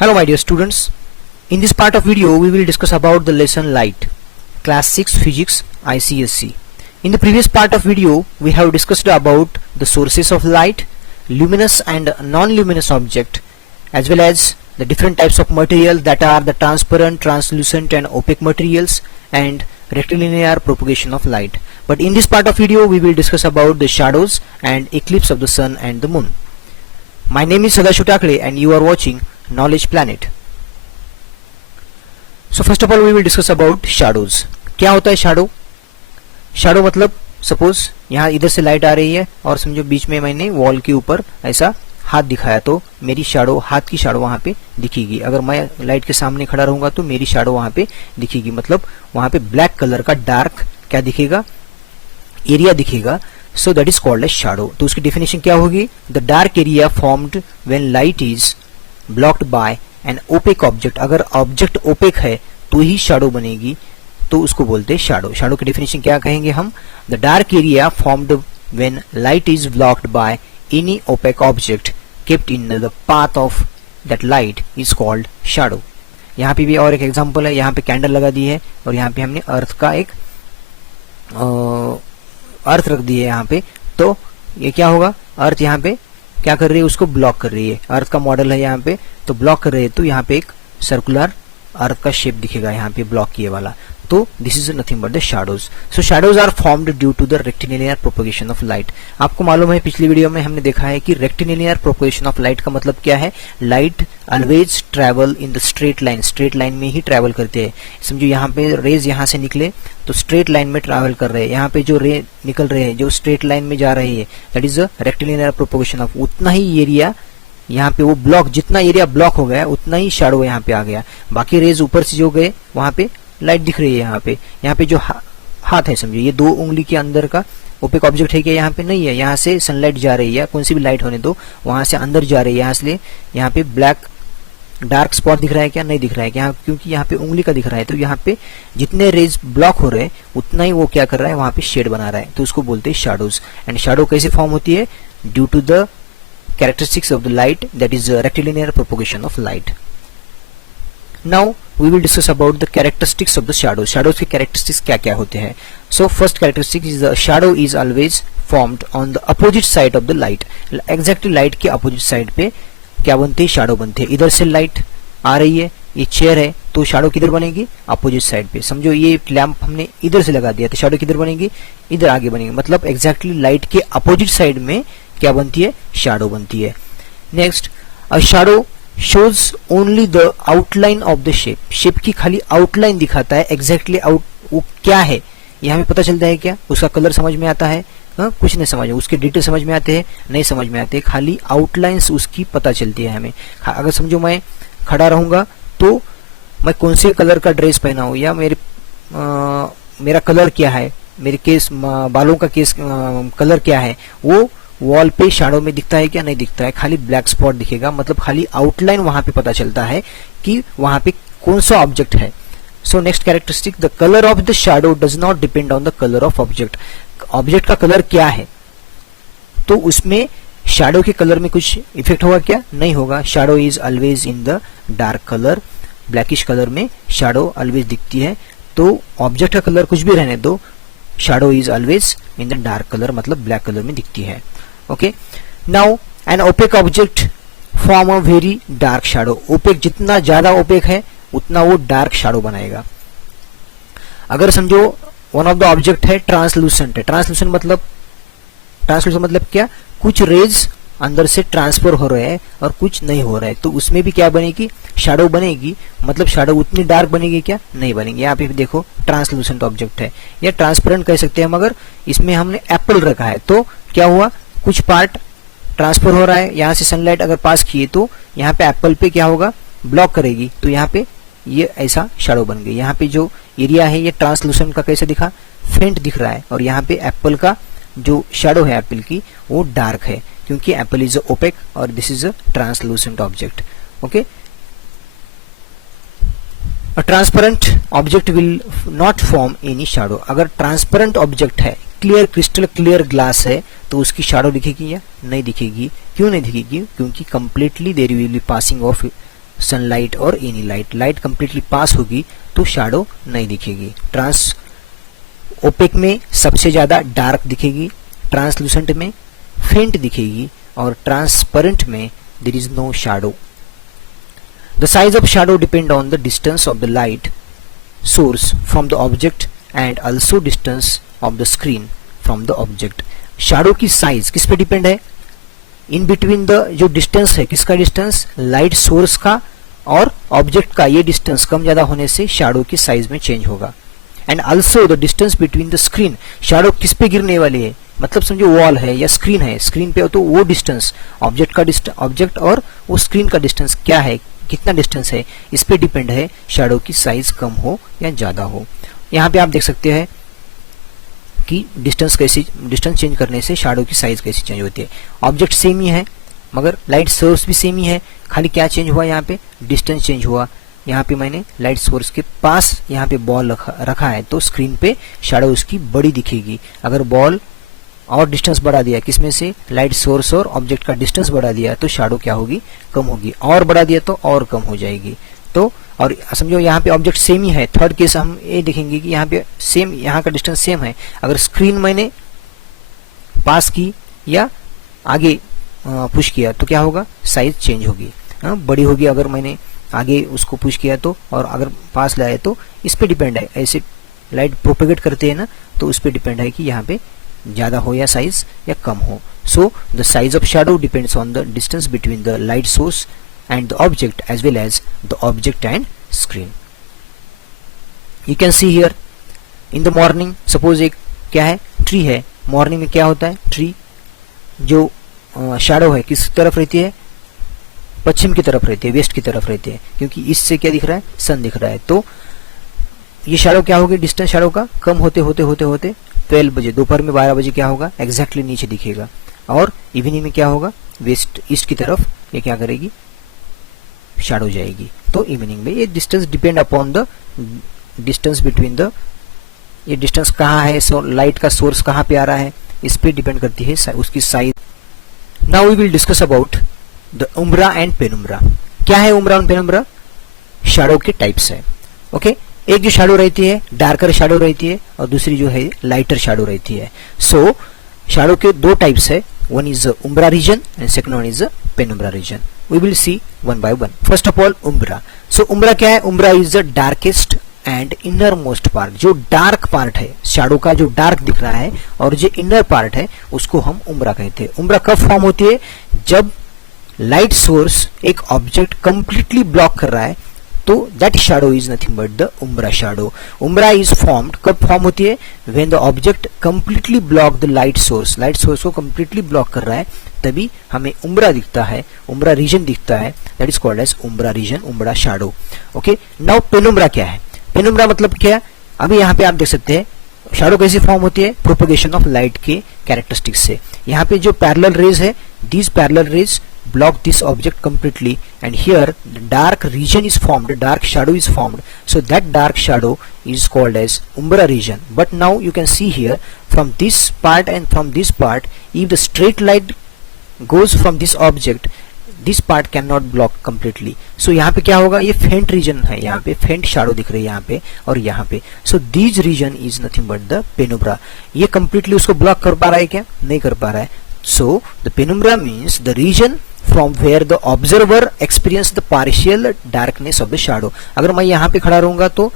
Hello my dear students, in this part of video we will discuss about the lesson light, class 6 physics ICSE. In the previous part of video we have discussed about the sources of light, luminous and non-luminous object, as well as the different types of material that are the transparent, translucent and opaque materials and rectilinear propagation of light. But in this part of video we will discuss about the shadows and eclipse of the sun and the moon. My name is Sadashiv Takle and you are watching Knowledge Planet. So first of all we will discuss about shadows. क्या होता है shadow? Shadow मतलब suppose यहाँ इधर से light आ रही है और समझो बीच में मैंने वॉल के ऊपर ऐसा हाथ दिखाया तो मेरी शैडो, हाथ की शैडो वहां पे दिखेगी. अगर मैं लाइट के सामने खड़ा रहूंगा तो मेरी शैडो वहां पे दिखेगी, मतलब वहां पे ब्लैक कलर का डार्क क्या दिखेगा, एरिया दिखेगा. So that is called as shadow. तो उसकी डेफिनेशन क्या होगी? The dark area formed when light is blocked by an opaque object. अगर ऑब्जेक्ट ओपेक है तो ही शैडो बनेगी, तो उसको बोलते हैं शैडो. शैडो की डेफिनेशन क्या कहेंगे हम? The dark area formed when light is blocked by any opaque object kept in the path of that light is called shadow. यहाँ पे भी और एक एग्जांपल है. यहाँ पे कैंडल लगा दी है और यहाँ पे हमने अर्थ का एक अर्थ रख दी है यहाँ पे. तो ये क्या होगा? अर्थ यहाँ पे क्या कर रही है? उसको ब्लॉक कर रही है. अर्थ का मॉडल है यहाँ पे, तो ब्लॉक कर रही है. तो यहाँ पे एक सर्कुलर अर्थ का शेप दिखेगा यहाँ पे ब्लॉक किए वाला. तो this is nothing but the shadows. So shadows are formed due to the rectilinear propagation of light. आपको मालूम है पिछली वीडियो में हमने देखा है कि रेक्टिलिनियर प्रोपगेशन ऑफ लाइट का मतलब क्या है? Light always travel in the straight line. Straight line में ही ट्रैवल करते हैं. समझो यहाँ पे रेज यहाँ से निकले तो स्ट्रेट लाइन में ट्रैवल कर रहे हैं. यहाँ पे जो रे निकल रहे हैं जो स्ट्रेट लाइन में जा रही है, that is the rectilinear propagation of. उतना ही एरिया यहाँ पे वो ब्लॉक, जितना एरिया ब्लॉक हो गया उतना ही शैडो यहाँ पे आ गया. बाकी रेज ऊपर से जो गए वहां पे लाइट दिख रही है. यहाँ पे जो हाथ है, समझिए ये 2 उंगली के अंदर का ओपेक ऑब्जेक्ट है क्या? यहाँ पे नहीं है. यहाँ से सनलाइट जा रही है, कौन सी भी लाइट होने दो, वहां से अंदर जा रही है. यहाँ से यहाँ पे ब्लैक डार्क स्पॉट दिख रहा है क्या? नहीं दिख रहा है क्या? क्योंकि यहाँ पे उंगली का दिख रहा है. तो यहाँ पे जितने रेज ब्लॉक हो रहे हैं उतना ही वो क्या कर रहा है? वहां पे शेड बना रहा है. तो उसको बोलते हैं शैडोज. एंड शैडो कैसे फॉर्म होती है? Due to the characteristics of the light, that is rectilinear propagation of light. Now we will discuss about the characteristics of the shadows. Shadows के characteristics क्या क्या होते हैं? So first characteristic is the shadow is always formed on the opposite side of the light. Exactly light के opposite side पे क्या बनते हैं? shadow बनते हैं. इधर से light आ रही है, ये चेयर है, तो shadow किधर बनेगी? अपोजिट साइड पे. समझो ये लैंप हमने इधर से लगा दिया तो shadow किधर बनेगी? इधर आगे बनेगी. मतलब exactly लाइट के अपोजिट साइड में क्या बनती है? शैडो बनती है. Next, a shadow shows only the outline of the shape. Shape की खाली आउटलाइन दिखाता है. एग्जैक्टली आउट वो क्या है ये हमें पता चलता है क्या? उसका कलर समझ में आता है? कुछ नहीं समझ में. उसके डिटेल समझ में आते हैं? नहीं समझ में आते. खाली आउटलाइंस उसकी पता चलती है हमें. अगर समझो मैं खड़ा रहूंगा तो मैं कौन से कलर का ड्रेस पहना हूं या मेरा कलर क्या है, मेरे केस बालों का केस कलर क्या है, वो वॉल पे शैडो में दिखता है क्या? नहीं दिखता है. खाली ब्लैक स्पॉट दिखेगा. मतलब खाली आउटलाइन वहां पे पता चलता है कि वहां पे कौन सा ऑब्जेक्ट है. So next characteristic, the colour of the shadow does not depend on the colour of object. Object का कलर क्या है तो उसमें शैडो के कलर में कुछ इफेक्ट होगा क्या? नहीं होगा. Shadow is always in the dark colour. Blackish colour में शैडो ऑलवेज दिखती है. तो ऑब्जेक्ट का कलर कुछ भी रहने दो, shadow is always in the dark colour, मतलब ब्लैक कलर में दिखती है. Okay, now an opaque object form a very dark shadow. Opaque जितना ज्यादा ओपेक है उतना वो डार्क शैडो बनाएगा. अगर समझो वन ऑफ द ऑब्जेक्ट है ट्रांसलूसेंट है. ट्रांसलूसेंट मतलब क्या? कुछ रेज अंदर से ट्रांसफर हो रहे हैं और कुछ नहीं हो रहा है, तो उसमें भी क्या बनेगी? शैडो बनेगी. मतलब शैडो उतनी डार्क बनेगी क्या? नहीं बनेगी. यहाँ पे देखो ट्रांसलूसेंट ऑब्जेक्ट है या ट्रांसपेरेंट कह सकते हैं, मगर इसमें हमने एप्पल रखा है तो क्या हुआ? कुछ पार्ट ट्रांसफर हो रहा है. यहाँ से सनलाइट अगर पास किए तो यहाँ पे एप्पल पे क्या होगा? ब्लॉक करेगी. तो यहाँ पे ये ऐसा शैडो बन गई. यहाँ पे जो एरिया है ये ट्रांसलूसेंट का कैसे दिखा? फेंट दिख रहा है. और यहाँ पे एप्पल का जो शैडो है एप्पल की वो डार्क है, क्योंकि एप्पल इज ओपेक और this is a translucent object. Okay, a transparent object will not form any shadow. अगर ट्रांसपेरेंट ऑब्जेक्ट है, क्लियर क्रिस्टल क्लियर ग्लास है, तो उसकी शैडो दिखेगी या नहीं दिखेगी? क्यों नहीं दिखेगी? क्योंकि completely there will be passing of sunlight और any light, light completely pass होगी तो शैडो नहीं दिखेगी। ट्रांस ओपेक में सबसे ज्यादा डार्क दिखेगी, ट्रांसलूसेंट में फेंट दिखेगी और ट्रांसपेरेंट में there is no shadow. The size of shadow depend on the distance of the light source from the object and also distance of the screen from the object. Shadow की size किस पे depend है? In between the जो distance है, किसका distance? Light source का और object का, ये डिस्टेंस कम ज्यादा होने से शैडो की साइज में चेंज होगा। And also the distance between the screen, shadow किस पे गिरने वाली है, मतलब समझो वॉल है या स्क्रीन है, स्क्रीन पे हो तो वो डिस्टेंस ऑब्जेक्ट का ऑब्जेक्ट और वो स्क्रीन का डिस्टेंस क्या है, कितना डिस्टेंस है, इस पे डिपेंड है शैडो की साइज कम हो या ज्यादा हो। यहाँ पे आप देख सकते हैं कि डिस्टेंस चेंज करने से शैडो की साइज कैसी चेंज होती है। ऑब्जेक्ट सेम ही है मगर लाइट सोर्स भी सेम ही है, खाली क्या चेंज हुआ यहाँ पे? डिस्टेंस चेंज हुआ। यहाँ पे मैंने लाइट सोर्स के पास यहाँ पे बॉल रखा है तो स्क्रीन पे शैडो उसकी बड़ी दिखेगी। अगर बॉल और डिस्टेंस बढ़ा दिया, किसमें से? लाइट सोर्स और ऑब्जेक्ट का डिस्टेंस बढ़ा दिया तो शैडो क्या होगी? कम होगी। और बढ़ा दिया तो और कम हो जाएगी। तो और समझो यहाँ पे ऑब्जेक्ट सेम ही है, थर्ड केस हम ये देखेंगे कि यहाँ पे सेम, यहाँ का डिस्टेंस सेम है। अगर स्क्रीन मैंने पास की या आगे पुश किया तो क्या होगा? साइज चेंज होगी, बड़ी होगी। अगर मैंने आगे उसको पुश किया तो, और अगर पास लाए तो इस पे डिपेंड है। ऐसे लाइट प्रोपेगेट करते हैं ना, तो उस पे डिपेंड है कि यहाँ पे ज्यादा हो या साइज या कम हो। So the size of shadow depends on the distance between the light source and the object as well as the object and screen. You can see here in the morning, suppose एक क्या है? Tree है। Morning में क्या होता है? Tree जो shadow है किस तरफ रहती है? पश्चिम की तरफ रहती है, वेस्ट की तरफ रहती है, क्योंकि इससे क्या दिख रहा है? सन दिख रहा है। तो ये शैडो क्या होगी? डिस्टेंस शैडो का कम होते होते होते होते 12 बजे, दोपहर में 12 बजे क्या होगा? एग्जैक्टली नीचे दिखेगा। और इवनिंग में क्या होगा? वेस्ट ईस्ट की तरफ ये क्या करेगी? शैडो जाएगी। तो इवनिंग में ये distance depend upon the distance between the, ये डिस्टेंस कहाँ है, लाइट का सोर्स कहाँ पे आ रहा है, इस पे डिपेंड करती है उसकी size. Now we will discuss about the umbra and penumbra. क्या है उम्ब्रा एंड पेनुम्ब्रा? शैडो के टाइप्स है। ओके, एक जो शैडो रहती है डार्कर शैडो रहती है और दूसरी जो है लाइटर शैडो रहती है। सो शैडो के दो टाइप्स है, one is umbra region and second one is penumbra region. We will see one by one. First of all, umbra. So umbra क्या है? umbra is the darkest and innermost part. जो dark part है shadow का, जो dark दिख रहा है और जो इनर पार्ट है उसको हम उम्ब्रा कहते हैं। उम्ब्रा कब फॉर्म होती है? जब लाइट सोर्स एक ऑब्जेक्ट कंप्लीटली ब्लॉक कर रहा है तो that shadow is nothing but the उम्ब्रा shadow. उम्ब्रा is formed, कब फॉर्म होती है? When the object completely block the light source, light source को कंप्लीटली ब्लॉक कर रहा है तभी हमें उम्ब्रा दिखता है, उम्ब्रा रीजन दिखता है। That is called as umbra region, umbra shadow. Okay, now penumbra क्या है? पेनुम्ब्रा मतलब क्या? अभी यहाँ पे आप देख सकते हैं शैडो कैसी फॉर्म होती है? प्रोपगेशन ऑफ लाइट के कैरेक्टरिस्टिक्स से। यहाँ पे जो पैरेलल रेज है, these parallel rays block this object completely and here the dark region is formed, the dark shadow is formed, so that dark shadow is called as umbra region. But now you can see here from this part and from this part, if the straight light goes from this object, this part cannot block completely. So यहाँ पे क्या होगा? ये faint region है, यहाँ पे faint shadow दिख रही है यहाँ पे और यहाँ पे। So this region is nothing but the penumbra. ये completely उसको block कर पा रहा है क्या? नहीं कर पा रहा है। So the penumbra means the region from where the observer experience the partial darkness of the shadow. अगर मैं यहाँ पे खड़ा रहूंगा तो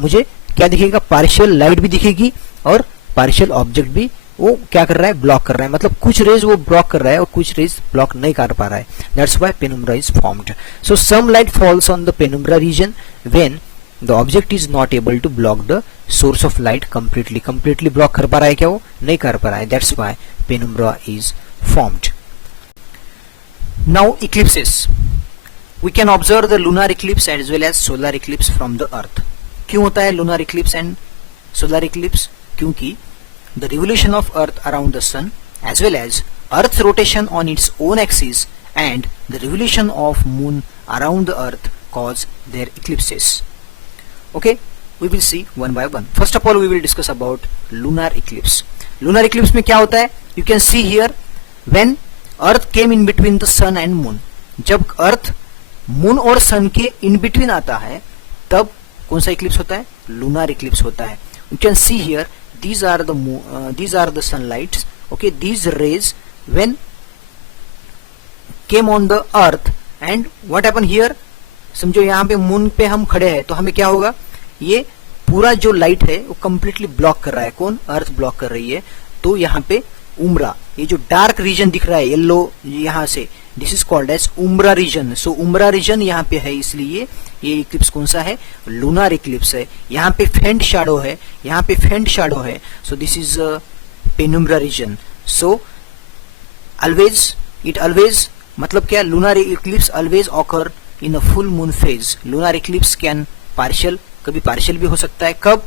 मुझे क्या दिखेगा? पार्शियल लाइट भी दिखेगी और पार्शियल ऑब्जेक्ट भी वो क्या कर रहा है? ब्लॉक कर रहा है। मतलब कुछ रेज वो ब्लॉक कर रहा है और कुछ रेज ब्लॉक नहीं कर पा रहा है। That's why penumbra is formed. So some light falls on the penumbra region when the object is not able to block the source of light completely. Completely block कर पा रहा है क्या? वो नहीं कर पा रहा है। That's why penumbra is formed. Now eclipses. We can observe the lunar eclipse as well as solar eclipse from the earth. क्यों होता है lunar eclipse and solar eclipse? क्योंकि the revolution of earth around the sun as well as earth's rotation on its own axis and the revolution of moon around the earth cause their eclipses. Okay, we will see one by one. First of all, we will discuss about lunar eclipse. Lunar eclipse में क्या होता है? You can see here when earth came in between the sun and moon. जब earth moon और सन के in between आता है तब कौन सा इक्लिप्स होता है? लूनार इक्लिप्स होता है. You can see here these are the sunlights. Okay, these rays when came on the earth and what happened here? समझो यहाँ पे मून पे हम खड़े हैं तो हमें क्या होगा? ये पूरा जो लाइट है वो कंप्लीटली ब्लॉक कर रहा है. कौन? अर्थ ब्लॉक कर रही है. तो यहाँ पे उम्ब्रा, ये जो डार्क रीजन दिख रहा है येलो यहाँ से, this is called as umbra region. So umbra region यहाँ पे है, इसलिए ये इक्लिप्स कौन सा है? लूनार इक्लिप्स है. यहाँ पे फेंट शैडो है, यहाँ पे फेंट शैडो है. So this is penumbra region. So always मतलब क्या? Lunar eclipse always occur in a full moon phase. Lunar eclipse can partial, कभी पार्शियल भी हो सकता है. कब?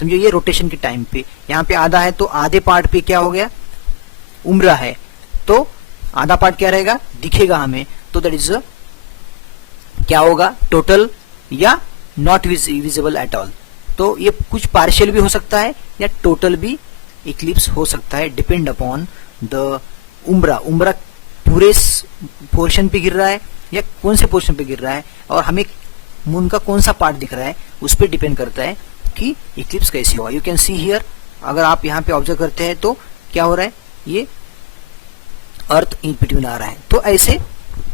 समझो ये रोटेशन के टाइम पे. यहाँ पे आधा है तो आधे पार्ट पे क्या हो गया? उम्ब्रा है, तो आधा पार्ट क्या रहेगा? दिखेगा हमें. तो दैट इज क्या होगा? टोटल या नॉट विजिबल एट ऑल. तो ये कुछ पार्शियल भी हो सकता है या टोटल भी इक्लिप्स हो सकता है, डिपेंड अपॉन द उम्ब्रा. उम्ब्रा पूरे पोर्शन पे गिर रहा है या कौन से पोर्शन पे गिर रहा है, और हमें मून का कौन सा पार्ट दिख रहा है, उस पर डिपेंड करता है कि इक्लिप्स कैसी होगा. यू कैन सी हियर, अगर आप यहाँ पे ऑब्जर्व करते हैं तो क्या हो रहा है? ये अर्थ इन बिटवीन आ रहा है. तो ऐसे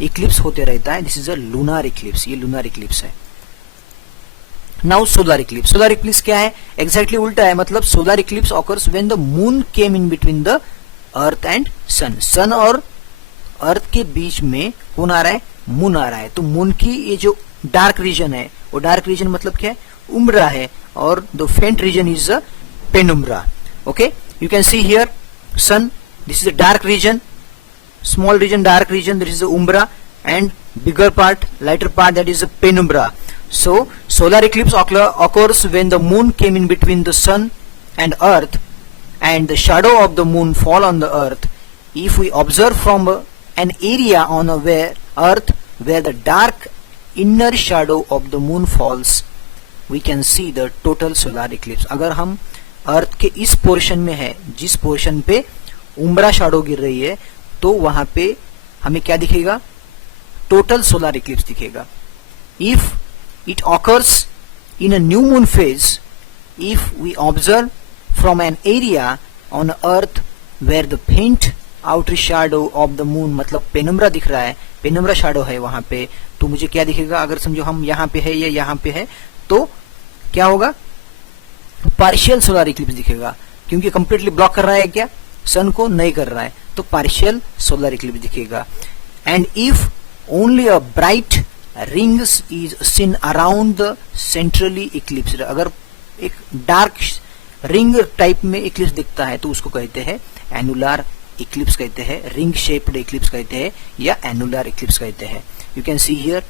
इक्लिप्स होते रहता है. This is a lunar eclipse. ये लूनार इक्लिप्स है. Now solar eclipse. Solar eclipse क्या है? एग्जैक्टली उल्टा है. मतलब solar eclipse occurs when the moon came in between the earth and sun. Sun और अर्थ के बीच में कौन आ रहा है? मून आ रहा है. तो मून की ये जो डार्क रीजन है, वो डार्क रीजन मतलब क्या है? उम्ब्रा है. और the faint region is a penumbra. Okay, you can see here sun, this is a dark region, small region, dark region, that is the umbra, and bigger part, lighter part, that is the penumbra. So solar eclipse occurs when the moon came in between the sun and earth and the shadow of the moon fall on the earth. If we observe from an area on a earth where the dark inner shadow of the moon falls, we can see the total solar eclipse. अगर हम अर्थ के इस portion में है, जिस portion पे उम्ब्रा shadow गिर रही है, तो वहां पे हमें क्या दिखेगा? टोटल सोलर इक्लिप्स दिखेगा. If it occurs in a new moon phase, if we observe from an area on earth where the faint outer shadow of the moon, मतलब पेनुम्ब्रा दिख रहा है, पेनुम्ब्रा शैडो है वहां पे, तो मुझे क्या दिखेगा? अगर समझो हम यहाँ पे है या यहाँ पे है, तो क्या होगा? पार्शियल सोलर इक्लिप्स दिखेगा, क्योंकि कंप्लीटली ब्लॉक कर रहा है क्या? सन को नहीं कर रहा है, तो पार्शियल सोलर इक्लिप्स दिखेगा. And if only a bright rings is seen around the centrally Eclipse, अगर एक डार्क रिंग टाइप में इक्लिप्स दिखता है तो उसको कहते हैं एनुलर इक्लिप्स कहते हैं, रिंग शेप्ड इक्लिप्स कहते हैं, या एनुलर इक्लिप्स कहते हैं. यू कैन सी हियर,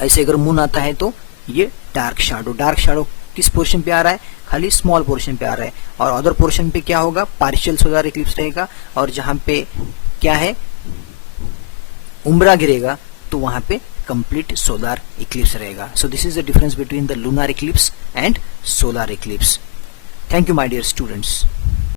ऐसे अगर मून आता है तो ये डार्क शैडो किस पोर्शन पे आ रहा है? खाली स्मॉल पोर्शन पे आ रहा है. और अदर पोर्शन पे क्या होगा? पार्शियल सोलर इक्लिप्स रहेगा. और जहां पे क्या है? उम्ब्रा गिरेगा, तो वहां पे कंप्लीट सोलर इक्लिप्स रहेगा. So this is the difference between the lunar eclipse and solar eclipse. Thank you my dear students.